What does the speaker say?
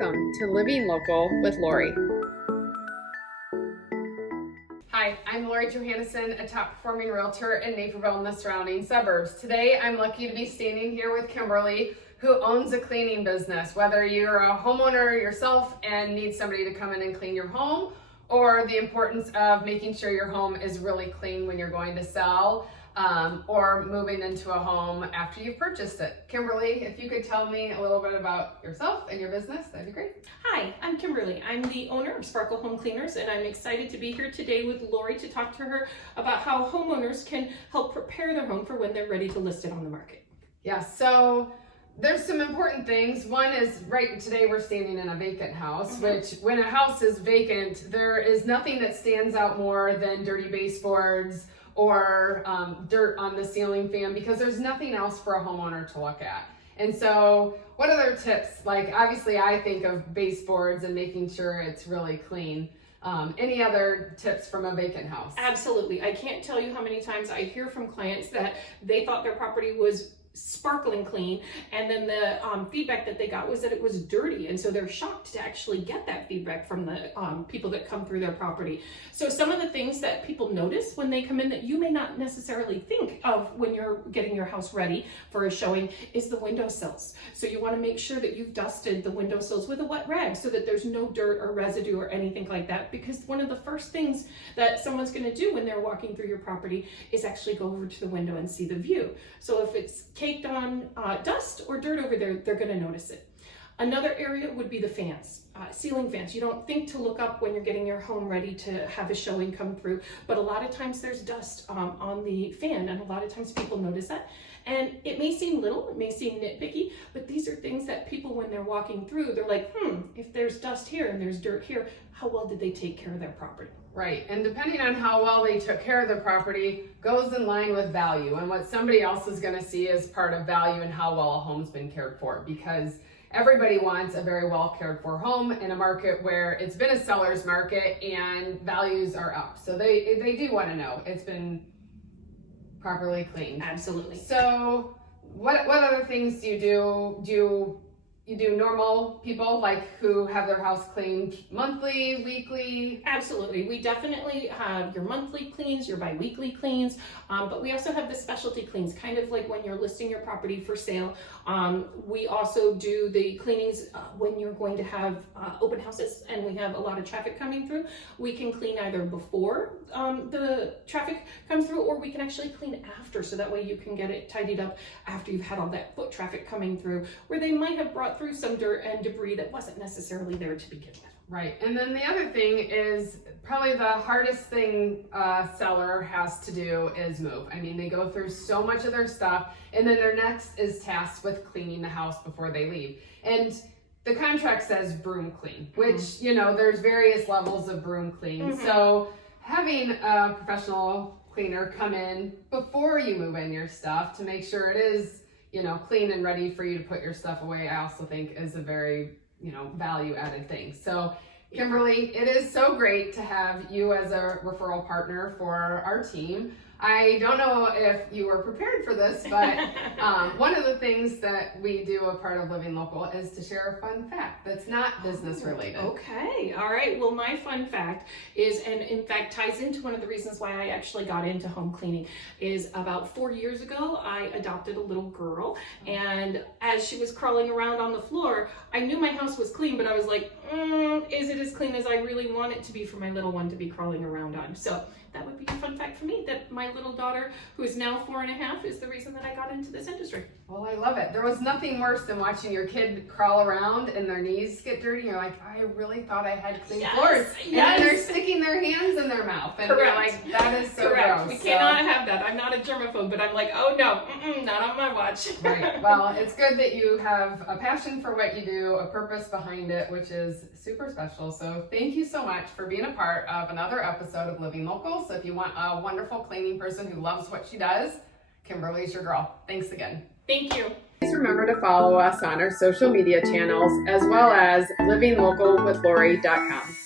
Welcome to Living Local with Lori. Hi, I'm Lori Johanneson, a top performing realtor in Naperville and the surrounding suburbs. Today, I'm lucky to be standing here with Kimberly, who owns a cleaning business. Whether you're a homeowner yourself and need somebody to come in and clean your home, or the importance of making sure your home is really clean when you're going to sell, or moving into a home after you've purchased it. Kimberly, if you could tell me a little bit about yourself and your business, that'd be great. Hi, I'm Kimberly. I'm the owner of Sparkle Home Cleaners, and I'm excited to be here today with Lori to talk to her about how homeowners can help prepare their home for when they're ready to list it on the market. Yeah, so there's some important things. One is, right today we're standing in a vacant house, which when a house is vacant, there is nothing that stands out more than dirty baseboards or dirt on the ceiling fan, because there's nothing else for a homeowner to look at. And so what other tips? Like, obviously I think of baseboards and making sure it's really clean. Any other tips from a vacant house? Absolutely. I can't tell you how many times I hear from clients that they thought their property was sparkling clean, and then the feedback that they got was that it was dirty, and so they're shocked to actually get that feedback from the people that come through their property. So some of the things that people notice when they come in that you may not necessarily think of when you're getting your house ready for a showing is the windowsills. So you want to make sure that you've dusted the windowsills with a wet rag so that there's no dirt or residue or anything like that, because one of the first things that someone's going to do when they're walking through your property is actually go over to the window and see the view. So if it's caked on dust or dirt over there, they're going to notice it. Another area would be the fans, ceiling fans. You don't think to look up when you're getting your home ready to have a showing come through, but a lot of times there's dust on the fan, and a lot of times people notice that. And it may seem little, it may seem nitpicky, but these are things that people, when they're walking through, they're like, if there's dust here and there's dirt here, how well did they take care of their property? Right, and depending on how well they took care of their property goes in line with value, and what somebody else is going to see as part of value and how well a home's been cared for, because everybody wants a very well cared for home in a market where it's been a seller's market and values are up. So they do want to know it's been properly cleaned. Absolutely. So what other things do you do? You do normal people, like who have their house cleaned monthly, weekly? Absolutely. We definitely have your monthly cleans, your bi-weekly cleans, but we also have the specialty cleans, kind of like when you're listing your property for sale. We also do the cleanings when you're going to have open houses and we have a lot of traffic coming through. We can clean either before the traffic comes through, or we can actually clean after, so that way you can get it tidied up after you've had all that foot traffic coming through, where they might have brought through some dirt and debris that wasn't necessarily there to begin with. Right, and then the other thing is probably the hardest thing a seller has to do is move. I mean, they go through so much of their stuff, and then their next is tasked with cleaning the house before they leave. And the contract says broom clean, which, you know, there's various levels of broom clean. So having a professional cleaner come in before you move in your stuff to make sure it is, you know, clean and ready for you to put your stuff away, I also think is a very, you know, value added thing. So Kimberly, it is so great to have you as a referral partner for our team. I don't know if you were prepared for this, but one of the things that we do a part of Living Local is to share a fun fact that's not business related. Okay, all right. Well, my fun fact is, and in fact ties into one of the reasons why I actually got into home cleaning, is about 4 years ago, I adopted a little girl, and as she was crawling around on the floor, I knew my house was clean, but I was like, is it as clean as I really want it to be for my little one to be crawling around on? So that would be a fun fact for me, that my little daughter, who is now 4.5, is the reason that I got into this industry. Well, I love it. There was nothing worse than watching your kid crawl around and their knees get dirty. You're like, I really thought I had clean floors. And then they're sticking their hands in their mouth. And you're like, that is so gross. We cannot have that. I'm not a germaphobe, but I'm like, oh no, not on my watch. Right. Well, it's good that you have a passion for what you do, a purpose behind it, which is super special. So thank you so much for being a part of another episode of Living Local. So if you want a wonderful cleaning person who loves what she does, Kimberly's your girl. Thanks again. Thank you. Please remember to follow us on our social media channels, as well as livinglocalwithlori.com.